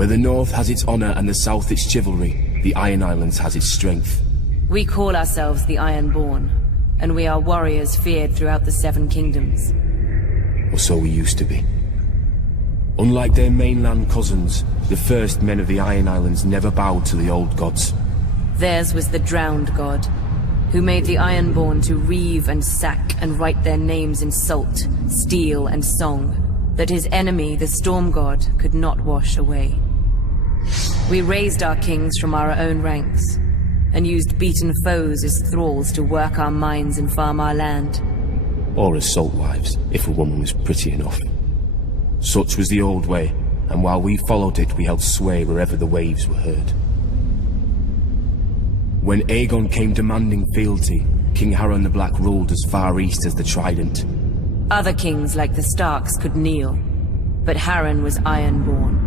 Where the north has its honor and the south its chivalry, the Iron Islands has its strength. We call ourselves the Ironborn, and we are warriors feared throughout the Seven Kingdoms. Or so we used to be. Unlike their mainland cousins, the first men of the Iron Islands never bowed to the old gods. Theirs was the drowned god, who made the Ironborn to reave and sack and write their names in salt, steel and song, that his enemy, the Storm God, could not wash away. We raised our kings from our own ranks, and used beaten foes as thralls to work our mines and farm our land. Or as salt wives, if a woman was pretty enough. Such was the old way, and while we followed it, we held sway wherever the waves were heard. When Aegon came demanding fealty, King Harren the Black ruled as far east as the Trident. Other kings like the Starks could kneel, but Harren was Ironborn,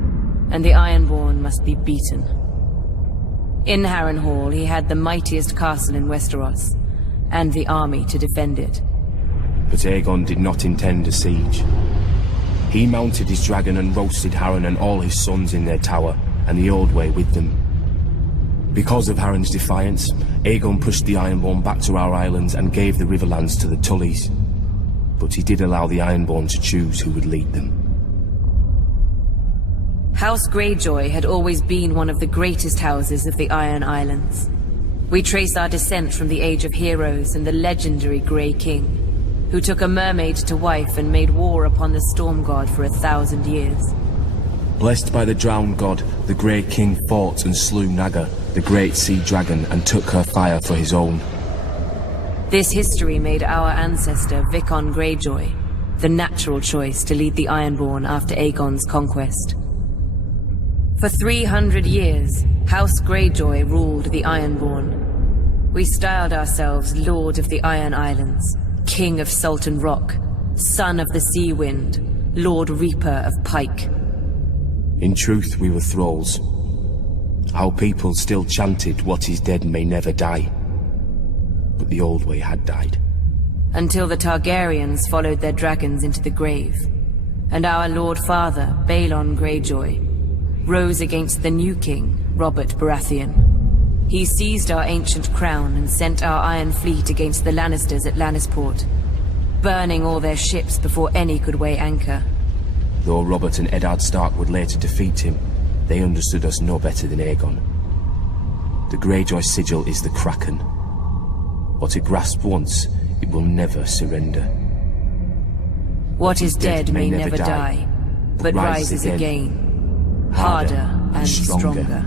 and the Ironborn must be beaten. In Harrenhal, he had the mightiest castle in Westeros, and the army to defend it. But Aegon did not intend a siege. He mounted his dragon and roasted Harren and all his sons in their tower, and the Old Way with them. Because of Harren's defiance, Aegon pushed the Ironborn back to our islands and gave the Riverlands to the Tullys. But he did allow the Ironborn to choose who would lead them. House Greyjoy had always been one of the greatest houses of the Iron Islands. We trace our descent from the Age of Heroes and the legendary Grey King, who took a mermaid to wife and made war upon the Storm God for 1,000 years. Blessed by the drowned god, the Grey King fought and slew Naga, the great sea dragon, and took her fire for his own. This history made our ancestor Vicon Greyjoy the natural choice to lead the Ironborn after Aegon's conquest. For 300 years, House Greyjoy ruled the Ironborn. We styled ourselves Lord of the Iron Islands, King of Salt and Rock, Son of the Sea Wind, Lord Reaper of Pyke. In truth, we were thralls. Our people still chanted, "What is dead may never die." But the Old Way had died. Until the Targaryens followed their dragons into the grave, and our Lord Father, Balon Greyjoy, rose against the new king, Robert Baratheon. He seized our ancient crown and sent our Iron Fleet against the Lannisters at Lannisport, burning all their ships before any could weigh anchor. Though Robert and Eddard Stark would later defeat him, they understood us no better than Aegon. The Greyjoy sigil is the Kraken. What it grasped once, it will never surrender. What is dead may never die, but rises again, harder and stronger.